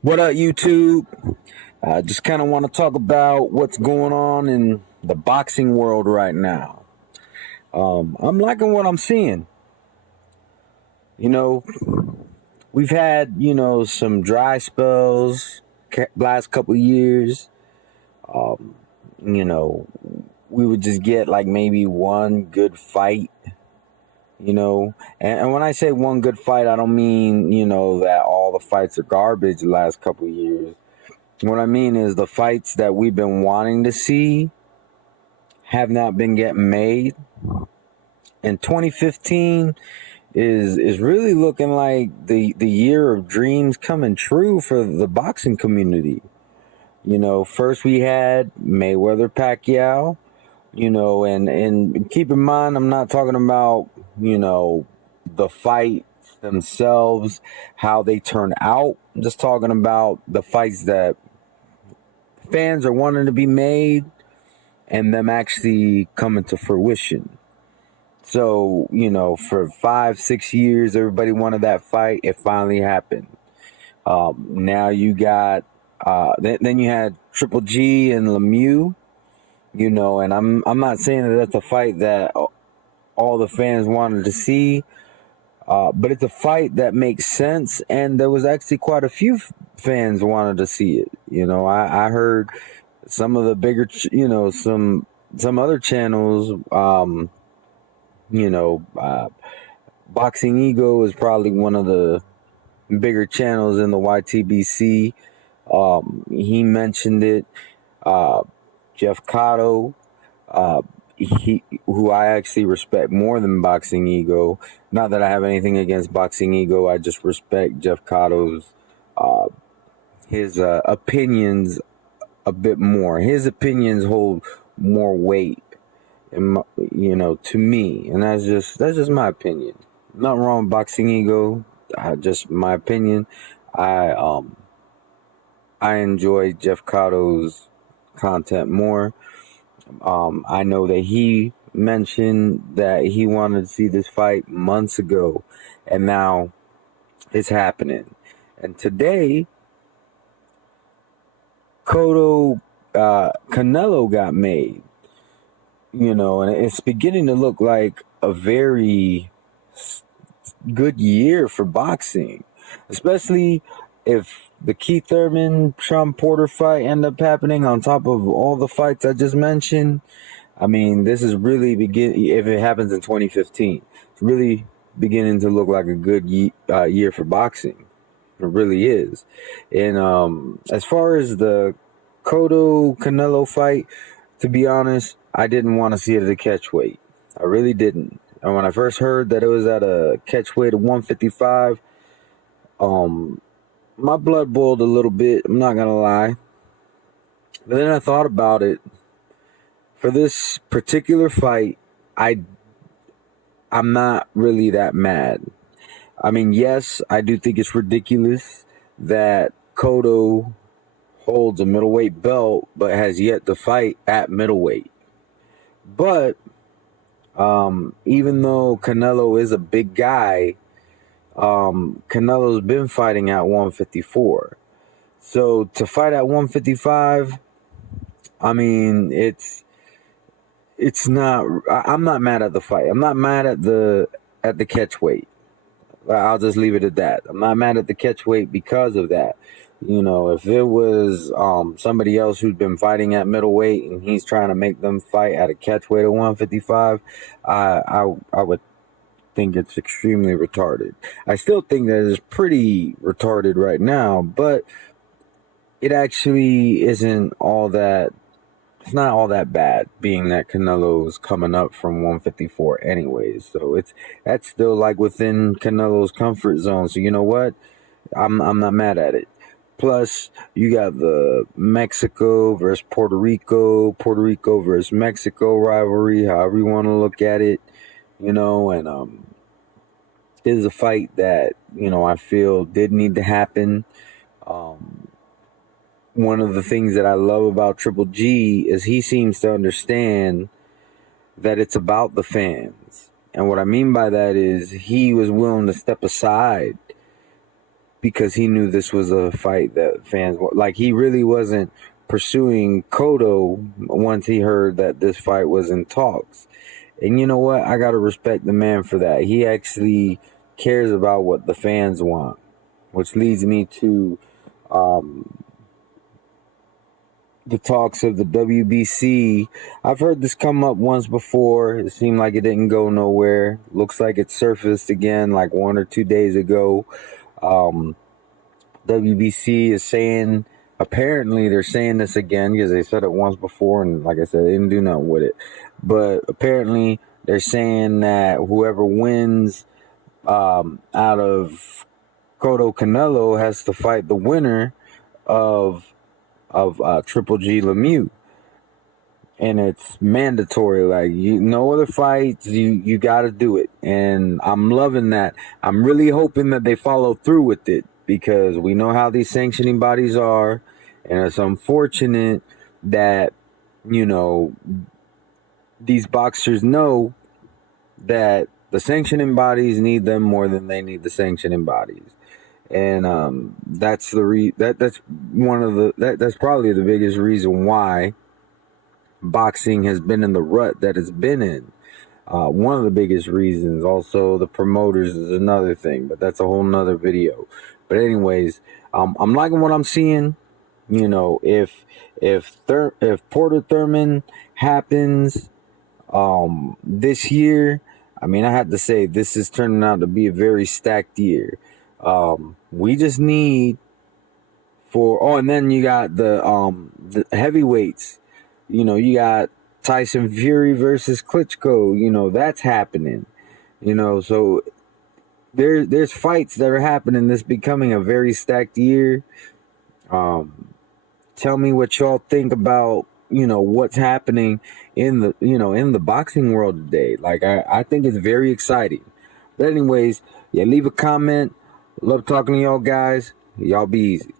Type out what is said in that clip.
What up, YouTube? I just kind of want to talk about what's going on in the boxing world right now. I'm liking what I'm seeing. You know, we've had, some dry spells last couple of years. Um, you know, we would just get like maybe one good fight, and when I say one good fight, I don't mean, that all the fights are garbage the last couple of years. What I mean is the fights that we've been wanting to see have not been getting made. And 2015 is really looking like the year of dreams coming true for the boxing community. First we had Mayweather Pacquiao, and keep in mind I'm not talking about, the fights themselves, how they turn out. I'm just talking about the fights that fans are wanting to be made and them actually coming to fruition. So, for 5, 6 years, everybody wanted that fight. It finally happened. Now you got, then you had Triple G and Lemieux, and I'm not saying that that's a fight that all the fans wanted to see, but it's a fight that makes sense, and there was actually quite a few fans wanted to see it. I heard some of the bigger, some other channels, you know, uh, Boxing Ego is probably one of the bigger channels in the YTBC. He mentioned it. Uh, Jeff Cotto, uh, who I actually respect more than Boxing Ego. Not that I have anything against Boxing Ego, I just respect Jeff Cotto's uh, his opinions a bit more. His opinions hold more weight, to me, and that's just my opinion. Nothing wrong with Boxing Ego. Just my opinion. I um I enjoy Jeff Cotto's content more. I know that he mentioned that he wanted to see this fight months ago, and now it's happening. And today, Canelo got made. And it's beginning to look like a very good year for boxing, especially if the Keith Thurman Sean Porter fight end up happening on top of all the fights I just mentioned. I mean, this is really if it happens in 2015, it's really beginning to look like a good year for boxing. It really is. And as far as the Cotto Canelo fight, to be honest, I didn't want to see it at a catch weight. I really didn't. And when I first heard that it was at a catch weight of 155, um, my blood boiled a little bit. I'm not gonna lie. But then I thought about it. For this particular fight, I I'm not really that mad. I mean, yes, I do think it's ridiculous that Cotto holds a middleweight belt but has yet to fight at middleweight. But even though Canelo is a big guy, Canelo's been fighting at 154. So to fight at 155, I mean, it's not. I'm not mad at the fight. I'm not mad at the catch weight. I'll just leave it at that. I'm not mad at the catch weight because of that. If it was somebody else who's been fighting at middleweight and he's trying to make them fight at a catch weight of 155, I would think it's extremely retarded. I still think that it's pretty retarded right now, but it actually isn't all that. It's not all that bad, being that Canelo's coming up from 154 anyways. So that's still like within Canelo's comfort zone. So you know what? I'm not mad at it. Plus, you got the Mexico versus Puerto Rico versus Mexico rivalry, however you want to look at it, and this is a fight that, I feel did need to happen. Um, One of the things that I love about Triple G is he seems to understand that it's about the fans. And what I mean by that is he was willing to step aside because he knew this was a fight that fans like. He really wasn't pursuing Cotto once he heard that this fight was in talks. And you know what? I gotta respect the man for that. He actually cares about what the fans want, which leads me to the talks of the WBC. I've heard this come up once before. It seemed like it didn't go nowhere. Looks like it surfaced again like 1 or 2 days ago. WBC is saying, apparently they're saying this again because they said it once before, and like I said, they didn't do nothing with it. But apparently they're saying that whoever wins out of Cotto Canelo has to fight the winner of Triple G Lemieux. And it's mandatory. Like, no other fights. You got to do it. And I'm loving that. I'm really hoping that they follow through with it, because we know how these sanctioning bodies are. And it's unfortunate that, these boxers know that the sanctioning bodies need them more than they need the sanctioning bodies. And that's that's probably the biggest reason why boxing has been in the rut that it's been in. One of the biggest reasons. Also, the promoters is another thing, but that's a whole nother video. But anyways, I'm liking what I'm seeing. If Porter Thurman happens this year, I mean, I have to say this is turning out to be a very stacked year. We just need and then you got the heavyweights. You got Tyson Fury versus Klitschko. That's happening. So there's fights that are happening. This becoming a very stacked year. Tell me what y'all think about what's happening in the boxing world today. Like, I think it's very exciting. But anyways, yeah, leave a comment. Love talking to y'all guys. Y'all be easy.